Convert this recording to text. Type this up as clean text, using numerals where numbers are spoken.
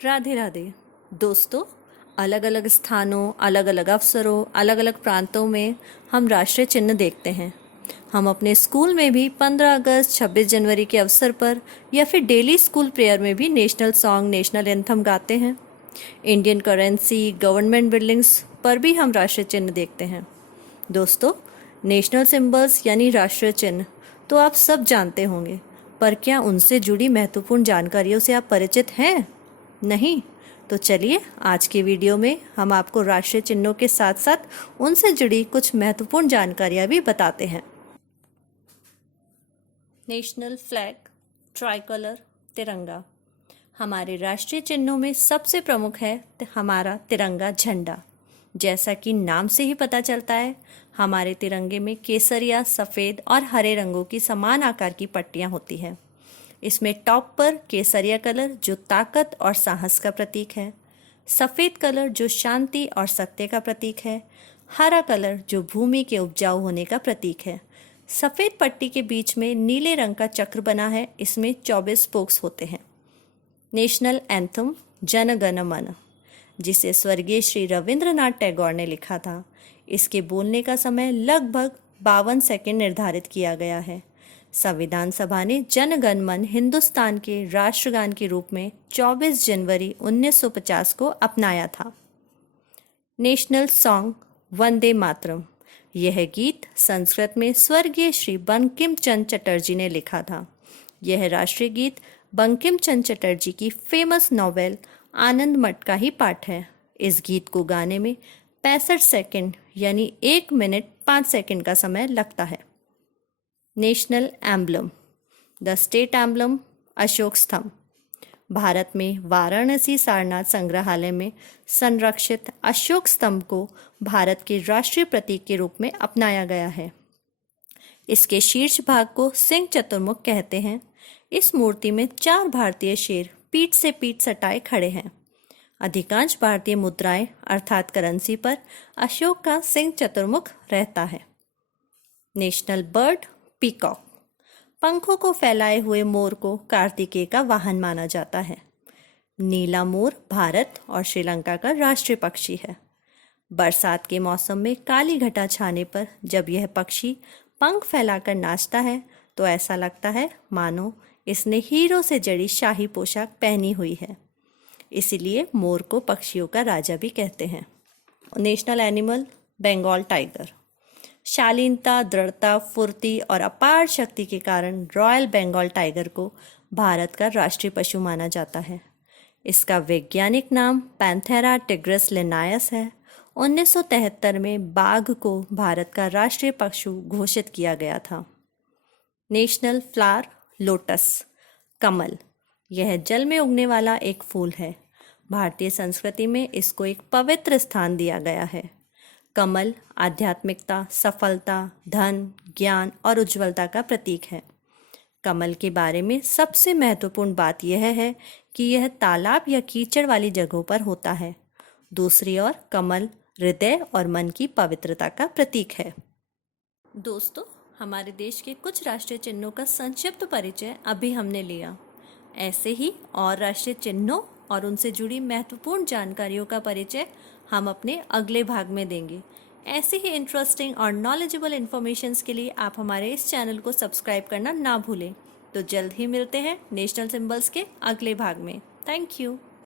राधे राधे दोस्तों। अलग अलग स्थानों, अलग अलग अवसरों, अलग अलग प्रांतों में हम राष्ट्रीय चिन्ह देखते हैं। हम अपने स्कूल में भी 15 अगस्त 26 जनवरी के अवसर पर या फिर डेली स्कूल प्रेयर में भी नेशनल सॉन्ग, नेशनल एंथम गाते हैं। इंडियन करेंसी, गवर्नमेंट बिल्डिंग्स पर भी हम राष्ट्रीय चिन्ह देखते हैं। दोस्तों, नेशनल सिंबल्स यानी राष्ट्रीय चिन्ह तो आप सब जानते होंगे, पर क्या उनसे जुड़ी महत्वपूर्ण जानकारियों से आप परिचित हैं? नहीं? तो चलिए आज के वीडियो में हम आपको राष्ट्रीय चिन्हों के साथ साथ उनसे जुड़ी कुछ महत्वपूर्ण जानकारियां भी बताते हैं। नेशनल फ्लैग, ट्राइकलर, तिरंगा। हमारे राष्ट्रीय चिन्हों में सबसे प्रमुख है हमारा तिरंगा झंडा। जैसा कि नाम से ही पता चलता है, हमारे तिरंगे में केसरिया, सफ़ेद और हरे रंगों की समान आकार की पट्टियां होती हैं। इसमें टॉप पर केसरिया कलर जो ताकत और साहस का प्रतीक है, सफ़ेद कलर जो शांति और सत्य का प्रतीक है, हरा कलर जो भूमि के उपजाऊ होने का प्रतीक है। सफ़ेद पट्टी के बीच में नीले रंग का चक्र बना है, इसमें 24 स्पोक्स होते हैं। नेशनल एंथम जन गण मन, जिसे स्वर्गीय श्री रविंद्रनाथ टैगोर ने लिखा था। इसके बोलने का समय लगभग 52 सेकंड निर्धारित किया गया है। संविधान सभा ने जन गण मन हिंदुस्तान के राष्ट्रगान के रूप में 24 जनवरी 1950 को अपनाया था। National song Vande Mataram. यह गीत संस्कृत में स्वर्गीय श्री बंकिम चंद्र चटर्जी ने लिखा था। यह राष्ट्रीय गीत बंकिम चंद्र चटर्जी की फेमस नॉवेल आनंद मठ का ही पाठ है। इस गीत को गाने में 65 सेकंड यानी 1 मिनट 5 सेकंड का समय लगता है। National emblem, the state emblem, Ashok स्तंभ। भारत में वाराणसी सारनाथ संग्रहालय में संरक्षित अशोक स्तंभ को भारत के राष्ट्रीय प्रतीक के रूप में अपनाया गया है। इसके शीर्ष भाग को सिंह चतुर्मुख कहते हैं। इस मूर्ति में 4 भारतीय शेर पीठ से पीठ सटाए खड़े हैं। अधिकांश भारतीय मुद्राएं अर्थात करेंसी पर अशोक का सिंह चतुर्मुख रहता है। National bird, peacock. पंखों को फैलाए हुए मोर को कार्तिकेय का वाहन माना जाता है। नीला मोर भारत और श्रीलंका का राष्ट्रीय पक्षी है। बरसात के मौसम में काली घटा छाने पर जब यह पक्षी पंख फैलाकर नाचता है तो ऐसा लगता है मानो इसने हीरों से जड़ी शाही पोशाक पहनी हुई है। इसीलिए मोर को पक्षियों का राजा भी कहते हैं। National animal, Bengal tiger. शालीनता, दृढ़ता, फुर्ती और अपार शक्ति के कारण रॉयल बंगाल टाइगर को भारत का राष्ट्रीय पशु माना जाता है। इसका वैज्ञानिक नाम पैंथेरा टिग्रिस लिनायस है। 1973 में बाघ को भारत का राष्ट्रीय पशु घोषित किया गया था। नेशनल फ्लावर, लोटस, कमल। यह जल में उगने वाला एक फूल है। भारतीय संस्कृति में इसको एक पवित्र स्थान दिया गया है। कमल आध्यात्मिकता, सफलता, धन, ज्ञान और उज्ज्वलता का प्रतीक है। कमल के बारे में सबसे महत्वपूर्ण बात यह है कि यह तालाब या कीचड़ वाली जगहों पर होता है। दूसरी ओर कमल हृदय और मन की पवित्रता का प्रतीक है। दोस्तों, हमारे देश के कुछ राष्ट्रीय चिन्हों का संक्षिप्त परिचय अभी हमने लिया। ऐसे ही और राष्ट्रीय चिन्हों और उनसे जुड़ी महत्वपूर्ण जानकारियों का परिचय हम अपने अगले भाग में देंगे। ऐसे ही इंटरेस्टिंग और नॉलेजेबल इन्फॉर्मेशंस के लिए आप हमारे इस चैनल को सब्सक्राइब करना ना भूलें। तो जल्द ही मिलते हैं नेशनल सिंबल्स के अगले भाग में। Thank you.